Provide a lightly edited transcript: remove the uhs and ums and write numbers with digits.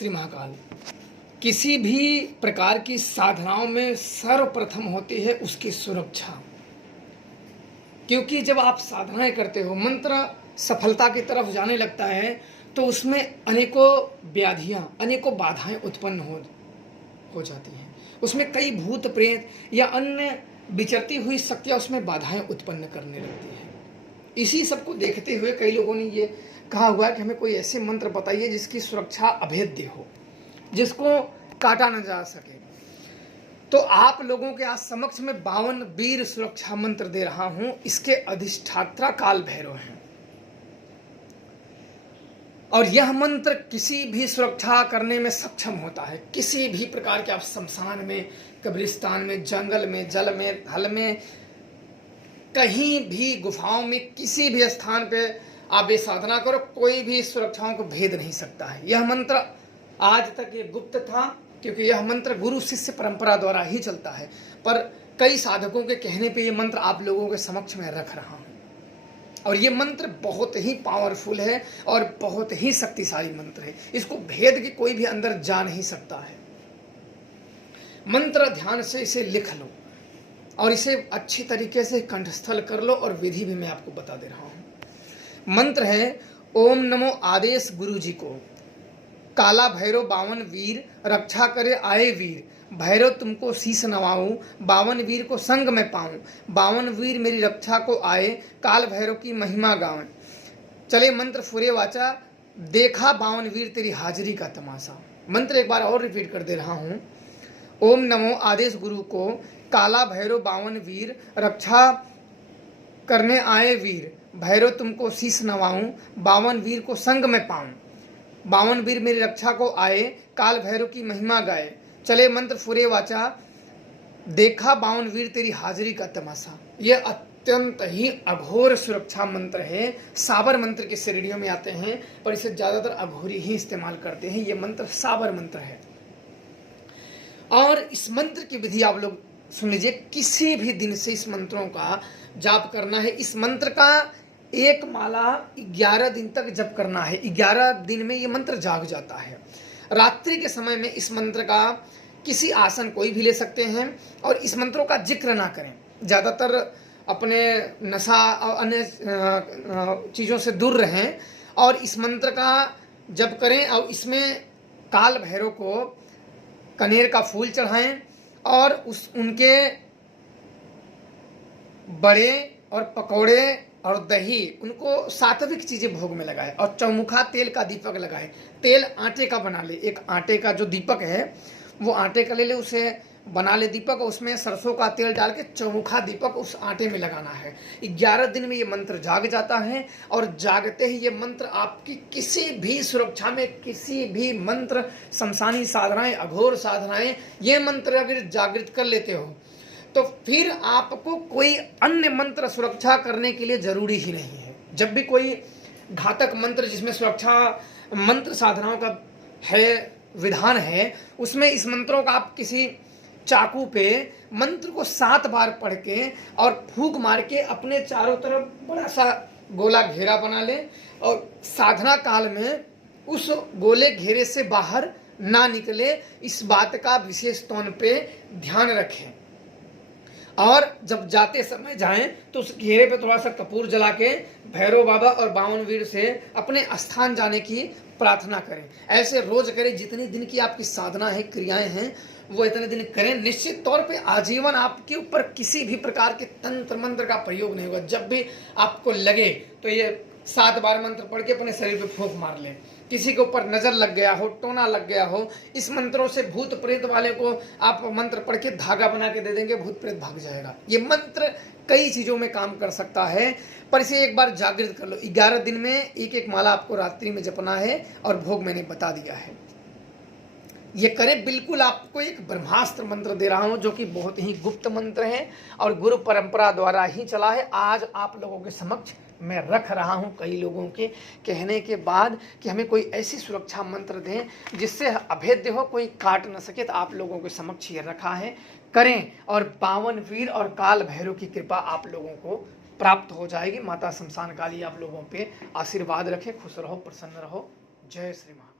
श्री महाकाल। किसी भी प्रकार की साधनाओं में सर्वप्रथम होती है उसकी सुरक्षा। क्योंकि जब आप साधनाएं करते हो, मंत्र सफलता की तरफ जाने लगता है, तो उसमें अनेकों व्याधियां, अनेकों बाधाएं उत्पन्न हो जाती हैं। उसमें कई भूत प्रेत या अन्य विचरती हुई शक्तियां उसमें बाधाएं उत्पन्न करने लगती हैं। इसी सब को देखते हुए कई लोगों ने ये कहा हुआ है कि हमें कोई ऐसे मंत्र बताइए जिसकी सुरक्षा अभेद्य हो, जिसको काटा न जा सके। तो आप लोगों के आज समक्ष में 52 वीर सुरक्षा मंत्र दे रहा हूं। इसके अधिष्ठाता काल भैरव हैं और यह मंत्र किसी भी सुरक्षा करने में सक्षम होता है। किसी भी प्रकार के आप शमशान में, कब्रिस्तान में, जंगल में, जल में, थल में, कहीं भी गुफाओं में, किसी भी स्थान पे आप ये साधना करो, कोई भी सुरक्षाओं को भेद नहीं सकता है। यह मंत्र आज तक ये गुप्त था, क्योंकि यह मंत्र गुरु शिष्य परंपरा द्वारा ही चलता है। पर कई साधकों के कहने पे ये मंत्र आप लोगों के समक्ष में रख रहा हूं। और ये मंत्र बहुत ही पावरफुल है और बहुत ही शक्तिशाली मंत्र है। इसको भेद के कोई भी अंदर जा नहीं सकता है। मंत्र ध्यान से इसे लिख लो और इसे अच्छी तरीके से कंठस्थल कर लो, और विधि भी मैं आपको बता दे रहा हूं। मंत्र है ओम नमो आदेश गुरु जी को, काला भैरव 52 वीर रक्षा करे आए वीर, भैरव तुमको शीश नवाऊं, 52 वीर को संग में पाऊं, 52 वीर मेरी रक्षा को आए, काल भैरव की महिमा गावें। चले मंत्र फुरे वाचा, देखा 52 वीर तेरी हाजिरी का तमाशा। मंत्र एक बार और रिपीट कर दे रहा हूं। ओम नमो आदेश गुरु को, काला भैरव 52 वीर रक्षा करने आए वीर, भैरव तुमको शीश नवाऊं, 52 वीर को संग में पाऊं, 52 वीर मेरी रक्षा को आए, काल भैरव की महिमा गाए। चले मंत्र फुरे वाचा, देखा 52 वीर तेरी हाजिरी का तमाशा। यह अत्यंत ही अघोर सुरक्षा मंत्र है। साबर मंत्र की श्रेणियों में आते हैं, पर इसे ज्यादातर अघोरी ही इस्तेमाल करते हैं। यह मंत्र साबर मंत्र है। और इस मंत्र की विधि आप लोग सुन लीजिए। किसी भी दिन से इस मंत्रों का जाप करना है। इस मंत्र का एक माला 11 दिन तक जप करना है। 11 दिन में ये मंत्र जाग जाता है। रात्रि के समय में इस मंत्र का किसी आसन कोई भी ले सकते हैं, और इस मंत्रों का जिक्र ना करें। ज़्यादातर अपने नशा और अन्य चीज़ों से दूर रहें और इस मंत्र का जप करें। और इसमें काल भैरव को कनेर का फूल चढ़ाएं और उनके बड़े और पकौड़े और दही, उनको सात्विक चीजें भोग में लगाए, और चौमुखा तेल का दीपक लगाए। तेल आटे का बना ले। एक आटे का जो दीपक है वो आटे का ले ले, उसे बना ले दीपक, उसमें सरसों का तेल डाल के चौमुखा दीपक उस आटे में लगाना है। 11 दिन में ये मंत्र जाग जाता है, और जागते ही ये मंत्र आपकी किसी भी सुरक्षा में, किसी भी मंत्र, शमशानी साधनाएं, अघोर साधनाएं, ये मंत्र अगर जागृत कर लेते हो तो फिर आपको कोई अन्य मंत्र सुरक्षा करने के लिए जरूरी ही नहीं है। जब भी कोई घातक मंत्र जिसमें सुरक्षा मंत्र साधनाओं का है, विधान है, उसमें इस मंत्रों का आप किसी चाकू पे मंत्र को 7 बार पढ़ के और फूंक मार के अपने चारों तरफ बड़ा सा गोला घेरा बना ले, और साधना काल में उस गोले घेरे से बाहर ना निकले, इस बात का विशेष तौर पे ध्यान रखें। और जब जाते समय जाएं तो उस घेरे पे थोड़ा सा कपूर जला के भैरव बाबा और 52 वीर से अपने स्थान जाने की प्रार्थना करें। ऐसे रोज करें। जितनी दिन की आपकी साधना है, क्रियाएं हैं, वो इतने दिन करें। निश्चित तौर पे आजीवन आपके ऊपर किसी भी प्रकार के तंत्र मंत्र का प्रयोग नहीं होगा। जब भी आपको लगे तो ये 7 बार मंत्र पढ़ के अपने शरीर पे फूंक मार लें। किसी के ऊपर नजर लग गया हो, टोना लग गया हो, इस मंत्रों से भूत प्रेत वाले को आप मंत्र पढ़ के धागा बना के दे देंगे, भूत प्रेत भाग जाएगा। ये मंत्र कई चीजों में काम कर सकता है, पर इसे एक बार जागृत कर लो। 11 दिन में एक एक माला आपको रात्रि में जपना है, और भोग मैंने बता दिया है। ये करें। बिल्कुल आपको एक ब्रह्मास्त्र मंत्र दे रहा हूं, जो कि बहुत ही गुप्त मंत्र है और गुरु परंपरा द्वारा ही चला है। आज आप लोगों के समक्ष मैं रख रहा हूं, कई लोगों के कहने के बाद, कि हमें कोई ऐसी सुरक्षा मंत्र दें जिससे अभेद्य हो, कोई काट न सके। तो आप लोगों के समक्ष ये रखा है, करें, और 52 वीर और काल भैरव की कृपा आप लोगों को प्राप्त हो जाएगी। माता शमशान काली आप लोगों पे आशीर्वाद रखे। खुश रहो, प्रसन्न रहो। जय श्री महाकाल।